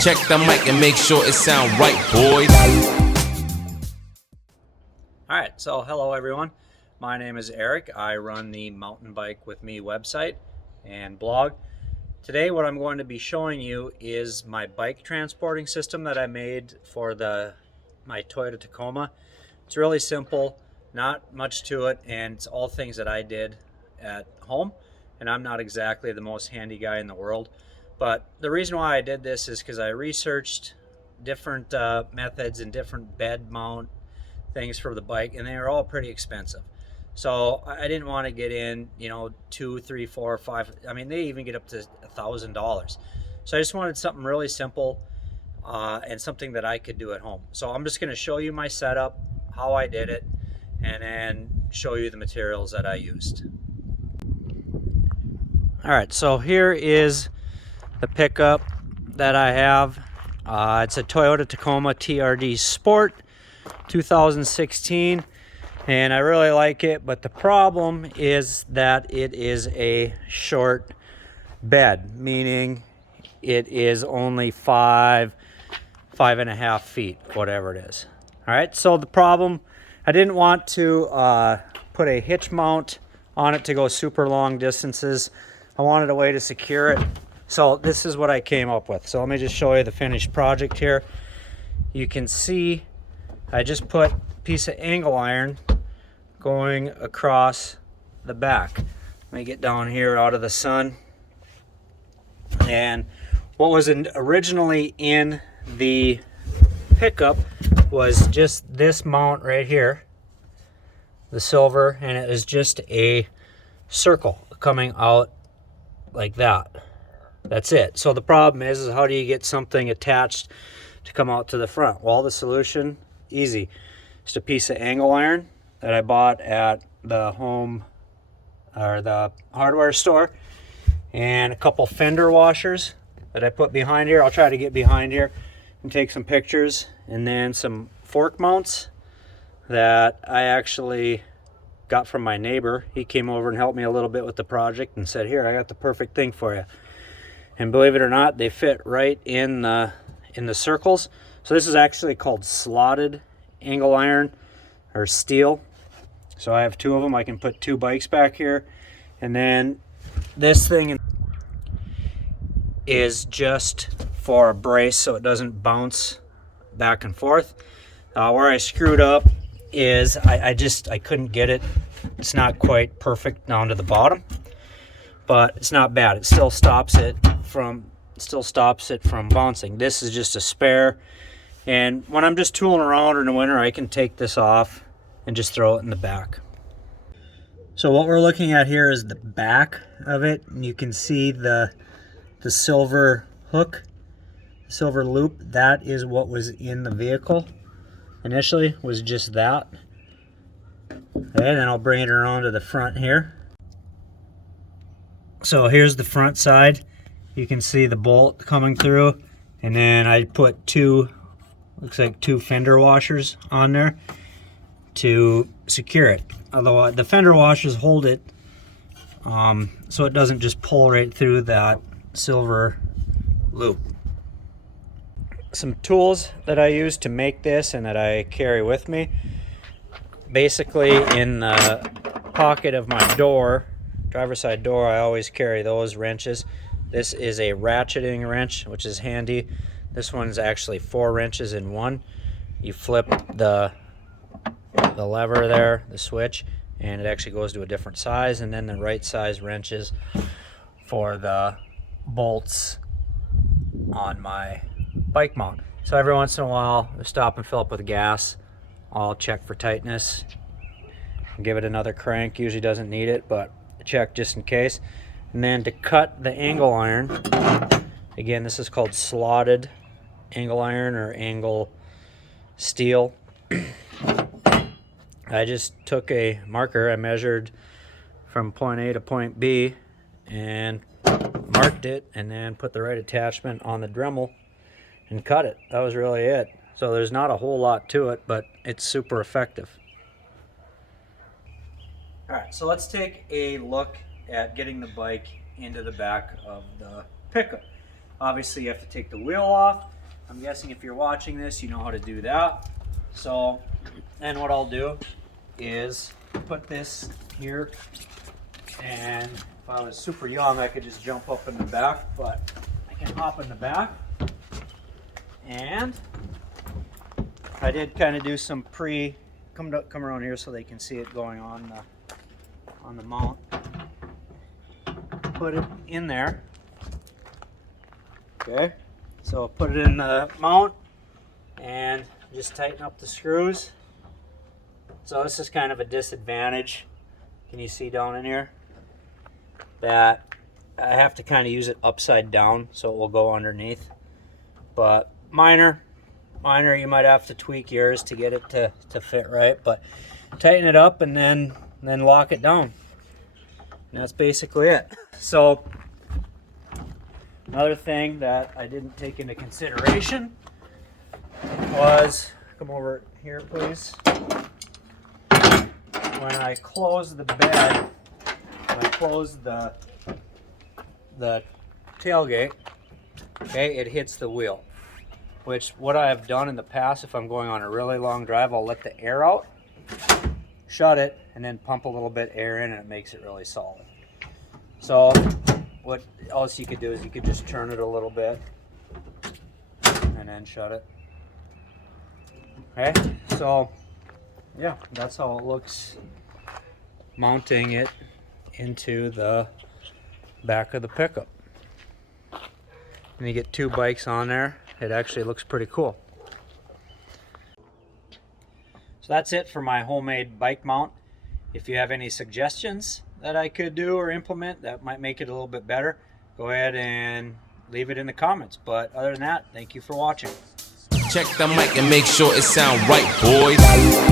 Check the mic and make sure it sound right, boys. Alright, so hello everyone. My name is Eric. I run the Mountain Bike With Me website and blog. Today what I'm going to be showing you is my bike transporting system that I made for my Toyota Tacoma. It's really simple, not much to it, and it's all things that I did at home. And I'm not exactly the most handy guy in the world. But the reason why I did this is because I researched different methods and different bed mount things for the bike, and they are all pretty expensive. So I didn't want to get in, you know, $2, $3, $4, $5. I mean, they even get up to $1,000. So I just wanted something really simple and something that I could do at home. So I'm just going to show you my setup, how I did it, and then show you the materials that I used. All right, so here is the pickup that I have. It's a Toyota Tacoma TRD Sport 2016, and I really like it, but the problem is that it is a short bed, meaning it is only 5.5 feet, whatever it is. All right, so the problem, I didn't want to put a hitch mount on it to go super long distances. I wanted a way to secure it. So this is what I came up with. So let me just show you the finished project here. You can see I just put a piece of angle iron going across the back. Let me get down here out of the sun. And what was originally in the pickup was just this mount right here, the silver, and it was just a circle coming out like that. That's it. So the problem is how do you get something attached to come out to the front? Well, the solution, easy. Just a piece of angle iron that I bought at the hardware store, and a couple Fender washers that I put behind here. I'll try to get behind here and take some pictures, and then some fork mounts that I actually got from my neighbor. He came over and helped me a little bit with the project and said, here, I got the perfect thing for you. And believe it or not, they fit right in the circles. So this is actually called slotted angle iron or steel. So I have two of them. I can put two bikes back here. And then this thing is just for a brace so it doesn't bounce back and forth. Where I screwed up is I couldn't get it. It's not quite perfect down to the bottom, but it's not bad. It still stops it from bouncing. This is just a spare, and when I'm just tooling around in the winter, I can take this off and just throw it in the back. So what we're looking at here is the back of it, and you can see the silver hook, silver loop. That is what was in the vehicle initially, was just that. And then I'll bring it around to the front here. So here's the front side. You can see the bolt coming through, and then I put looks like two Fender washers on there to secure it. Although the Fender washers hold it so it doesn't just pull right through that silver loop. Some tools that I use to make this and that I carry with me. Basically, in the pocket of my door, driver's side door, I always carry those wrenches. This is a ratcheting wrench, which is handy. This one's actually 4 wrenches in one. You flip the lever there, the switch, and it actually goes to a different size, and then the right size wrenches for the bolts on my bike mount. So every once in a while, I stop and fill up with gas. I'll check for tightness, give it another crank. Usually doesn't need it, but check just in case. And then to cut the angle iron, again, this is called slotted angle iron or angle steel. I just took a marker, I measured from point A to point B and marked it, and then put the right attachment on the Dremel and cut it. That was really it. So there's not a whole lot to it, but it's super effective. All right, so let's take a look at getting the bike into the back of the pickup. Obviously you have to take the wheel off. I'm guessing if you're watching this, you know how to do that. So then what I'll do is put this here, and if I was super young I could just jump up in the back, but I can hop in the back. And I did kind of do some come around here so they can see it going on the mount. Put it in there. Okay, so I'll put it in the mount and just tighten up the screws. So this is kind of a disadvantage. Can you see down in here that I have to kind of use it upside down so it will go underneath? But minor, you might have to tweak yours to get it to fit right, but tighten it up and then lock it down. And that's basically it. So another thing that I didn't take into consideration was, come over here please, when I close the bed, when I close the tailgate, okay, it hits the wheel. Which what I have done in the past, if I'm going on a really long drive, I'll let the air out, shut it, and then pump a little bit air in, and it makes it really solid. So what else you could do is you could just turn it a little bit and then shut it. Okay, so yeah, that's how it looks mounting it into the back of the pickup. And you get two bikes on there. It actually looks pretty cool. So that's it for my homemade bike mount. If you have any suggestions that I could do or implement that might make it a little bit better, go ahead and leave it in the comments. But other than that, thank you for watching. Check the mic and make sure it sound right, boys.